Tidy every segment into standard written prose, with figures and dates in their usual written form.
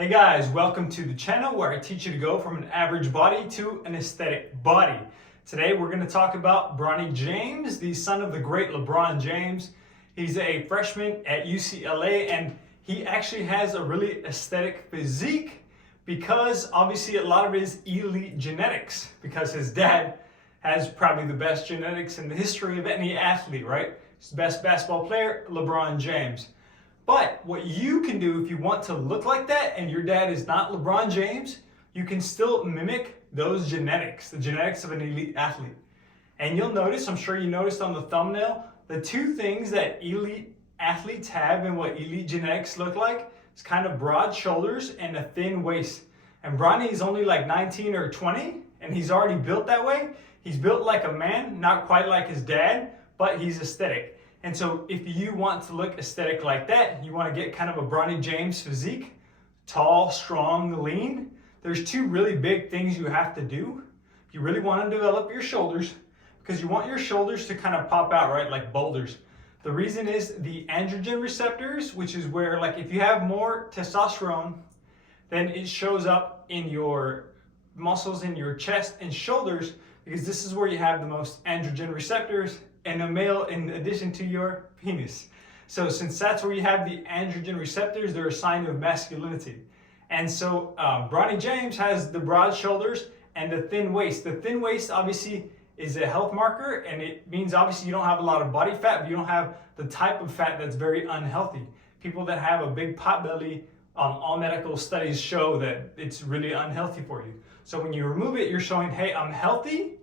Hey guys, welcome to the channel where I teach you to go from an average body to an aesthetic body. Today we're going to talk about Bronnie James, the son of the great LeBron James. He's a freshman at UCLA and he actually has a really aesthetic physique because obviously a lot of it is elite genetics, because his dad has probably the best genetics in the history of any athlete, right? He's the best basketball player, LeBron James. But what you can do if you want to look like that and your dad is not LeBron James, you can still mimic those genetics, the genetics of an elite athlete. And you'll notice, I'm sure you noticed on the thumbnail, the two things that elite athletes have and what elite genetics look like is kind of broad shoulders and a thin waist. And Bronnie is only like 19 or 20 and he's already built that way. He's built like a man, not quite like his dad, but he's aesthetic. And so if you want to look aesthetic like that, you want to get kind of a Bronnie James physique, tall, strong, lean, there's two really big things you have to do. If you really want to develop your shoulders, because you want your shoulders to kind of pop out, right, like boulders. The reason is the androgen receptors, which is where, like, if you have more testosterone, then it shows up in your muscles in your chest and shoulders, because this is where you have the most androgen receptors and a male in addition to your penis. So since that's where you have the androgen receptors, they're a sign of masculinity. And so Bronnie James has the broad shoulders and the thin waist. The thin waist obviously is a health marker, and it means obviously you don't have a lot of body fat, but you don't have the type of fat that's very unhealthy. People that have a big pot belly, all medical studies show that it's really unhealthy for you. So when you remove it, you're showing, hey, I'm healthy,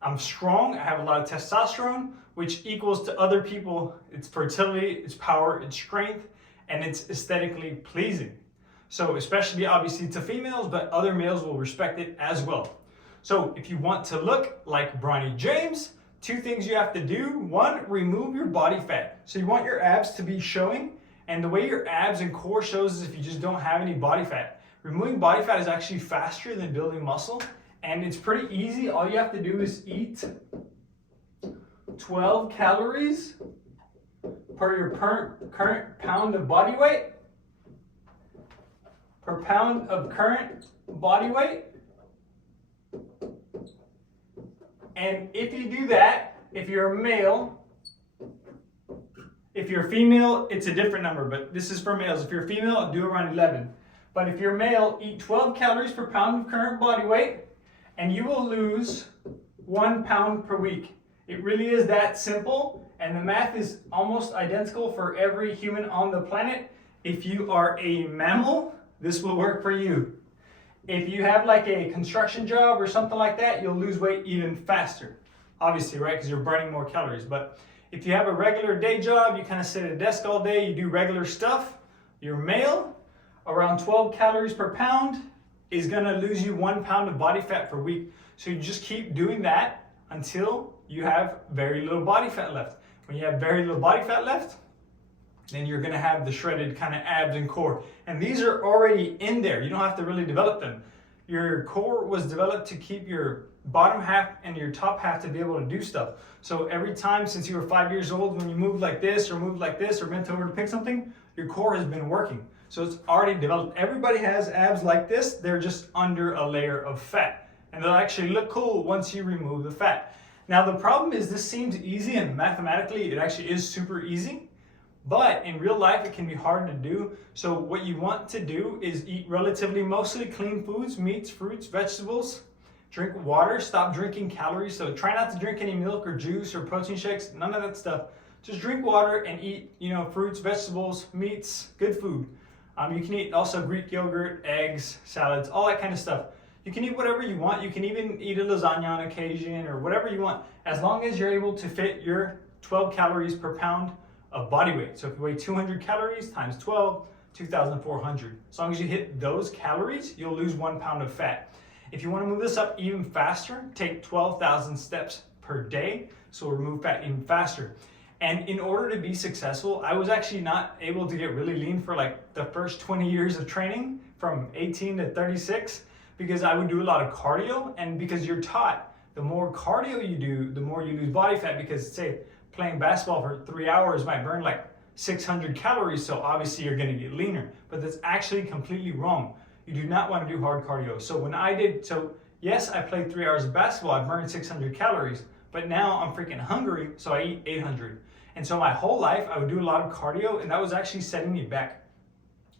I'm strong, I have a lot of testosterone, which equals to other people, it's fertility, it's power, it's strength, and it's aesthetically pleasing. So especially obviously to females, but other males will respect it as well. So if you want to look like Bronnie James, two things you have to do. One, remove your body fat. So you want your abs to be showing, and the way your abs and core shows is if you just don't have any body fat. Removing body fat is actually faster than building muscle, and it's pretty easy. All you have to do is eat 12 calories per your current pound of body weight. Per pound of current body weight. And if you do that, if you're a male, if you're female, it's a different number, but this is for males. If you're female, do around 11. But if you're male, eat 12 calories per pound of current body weight, and you will lose 1 pound per week. It really is that simple, and the math is almost identical for every human on the planet. If you are a mammal, this will work for you. If you have like a construction job or something like that, you'll lose weight even faster. Obviously, right, because you're burning more calories. But if you have a regular day job, you kind of sit at a desk all day, you do regular stuff, you're male, around 12 calories per pound is going to lose you 1 pound of body fat per week. So you just keep doing that until you have very little body fat left. When you have very little body fat left, then you're going to have the shredded kind of abs and core. And these are already in there. You don't have to really develop them. Your core was developed to keep your bottom half and your top half to be able to do stuff. So every time since you were 5 years old, when you moved like this or bent over to pick something, your core has been working. So it's already developed. Everybody has abs like this. They're just under a layer of fat. And they'll actually look cool once you remove the fat. Now the problem is this seems easy, and mathematically it actually is super easy. But in real life, it can be hard to do. So what you want to do is eat relatively mostly clean foods, meats, fruits, vegetables, drink water, stop drinking calories. So try not to drink any milk or juice or protein shakes, none of that stuff. Just drink water and eat, fruits, vegetables, meats, good food. You can eat also Greek yogurt, eggs, salads, all that kind of stuff. You can eat whatever you want. You can even eat a lasagna on occasion or whatever you want, as long as you're able to fit your 12 calories per pound of body weight. So if you weigh 200 calories times 12, 2,400. As long as you hit those calories, you'll lose 1 pound of fat. If you want to move this up even faster, take 12,000 steps per day, so remove fat even faster. And in order to be successful, I was actually not able to get really lean for like the first 20 years of training, from 18 to 36, because I would do a lot of cardio, and because you're taught the more cardio you do, the more you lose body fat, because say playing basketball for 3 hours might burn like 600 calories, so obviously you're gonna get leaner. But that's actually completely wrong. You do not wanna do hard cardio. So yes, I played 3 hours of basketball, I burned 600 calories, but now I'm freaking hungry, so I eat 800. And so my whole life, I would do a lot of cardio, and that was actually setting me back.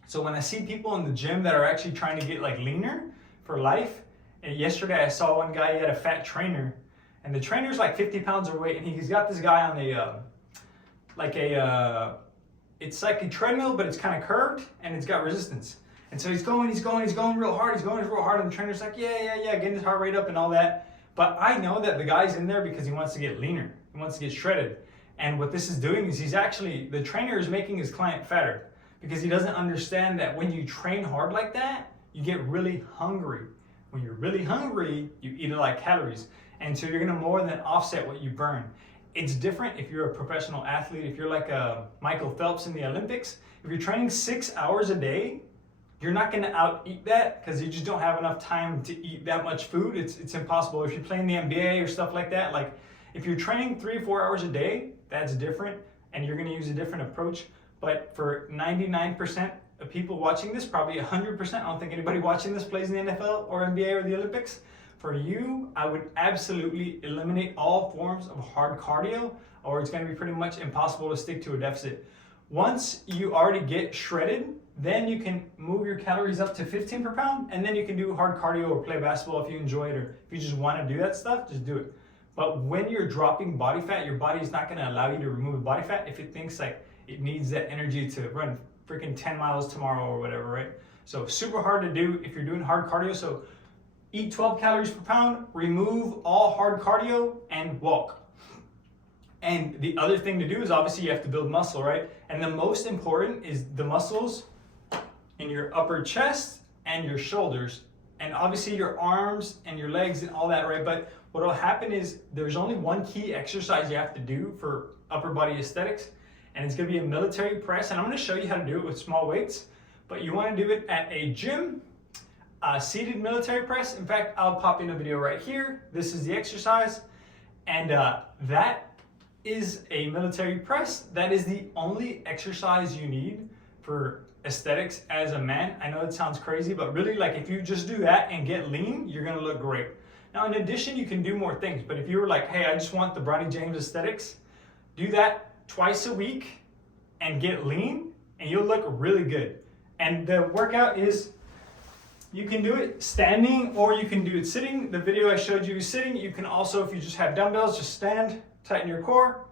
So when I see people in the gym that are actually trying to get like leaner for life, and yesterday I saw one guy, he had a fat trainer, and the trainer's like 50 pounds overweight, and he's got this guy on it's like a treadmill, but it's kind of curved, and it's got resistance. And so he's going real hard, and the trainer's like, yeah, getting his heart rate up and all that. But I know that the guy's in there because he wants to get leaner, he wants to get shredded. And what this is doing is the trainer is making his client fatter, because he doesn't understand that when you train hard like that, you get really hungry. When you're really hungry, you eat a lot of calories. And so you're gonna more than offset what you burn. It's different if you're a professional athlete, if you're like a Michael Phelps in the Olympics. If you're training 6 hours a day, you're not gonna out eat that because you just don't have enough time to eat that much food. It's impossible. If you play in the NBA or stuff like that, like if you're training 3 or 4 hours a day, that's different, and you're gonna use a different approach. But for 99% of people watching this, probably 100%, I don't think anybody watching this plays in the NFL or NBA or the Olympics. For you, I would absolutely eliminate all forms of hard cardio, or it's gonna be pretty much impossible to stick to a deficit. Once you already get shredded, then you can move your calories up to 15 per pound, and then you can do hard cardio or play basketball if you enjoy it, or if you just wanna do that stuff, just do it. But when you're dropping body fat, your body is not gonna allow you to remove the body fat if it thinks like it needs that energy to run freaking 10 miles tomorrow or whatever, right? So super hard to do if you're doing hard cardio. So eat 12 calories per pound, remove all hard cardio, and walk. And the other thing to do is obviously you have to build muscle, right? And the most important is the muscles in your upper chest and your shoulders, and obviously your arms and your legs and all that, right? But what will happen is there's only one key exercise you have to do for upper body aesthetics, and it's gonna be a military press. And I'm gonna show you how to do it with small weights, but you wanna do it at a gym, seated military press. In fact, I'll pop in a video right here. This is the exercise, and that is a military press. That is the only exercise you need for aesthetics as a man. I know it sounds crazy, but really, like, if you just do that and get lean, you're gonna look great. Now, in addition, you can do more things, but if you were like, hey, I just want the Bronnie James aesthetics, do that twice a week and get lean, and you'll look really good. And the workout is, you can do it standing or you can do it sitting. The video I showed you is sitting. You can also, if you just have dumbbells, just stand, tighten your core.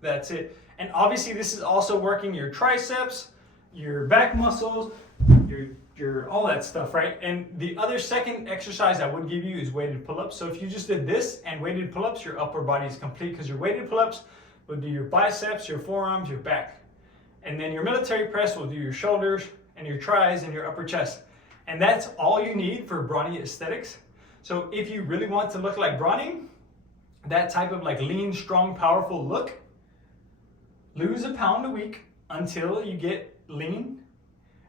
That's it. And obviously this is also working your triceps, your back muscles, your all that stuff, right? And the other second exercise I would give you is weighted pull-ups. So if you just did this and weighted pull-ups, your upper body is complete, because your weighted pull-ups will do your biceps, your forearms, your back. And then your military press will do your shoulders and your tris and your upper chest. And that's all you need for Bronnie aesthetics. So if you really want to look like Bronnie, that type of like lean, strong, powerful look, lose a pound a week until you get lean,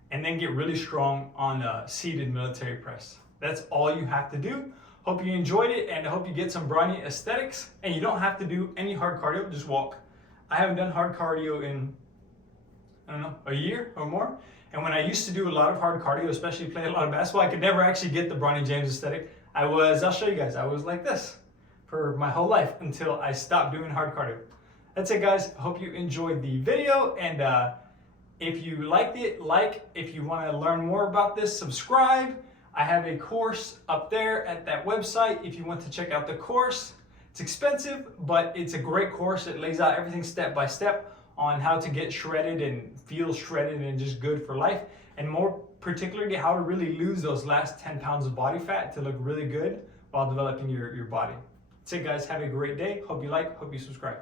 and then get really strong on a seated military press. That's all you have to do. Hope you enjoyed it, and I hope you get some Bronnie aesthetics. And you don't have to do any hard cardio, just walk. I haven't done hard cardio in, I don't know, a year or more. And when I used to do a lot of hard cardio, especially play a lot of basketball, I could never actually get the Bronnie James aesthetic. I'll show you guys, I was like this for my whole life until I stopped doing hard cardio. That's it, guys. Hope you enjoyed the video, and if you liked it, like. If you want to learn more about this, subscribe. I have a course up there at that website if you want to check out the course. It's expensive, but it's a great course. It lays out everything step by step on how to get shredded and feel shredded and just good for life, and more particularly how to really lose those last 10 pounds of body fat to look really good while developing your body. That's it, guys. Have a great day. Hope you like, hope you subscribe.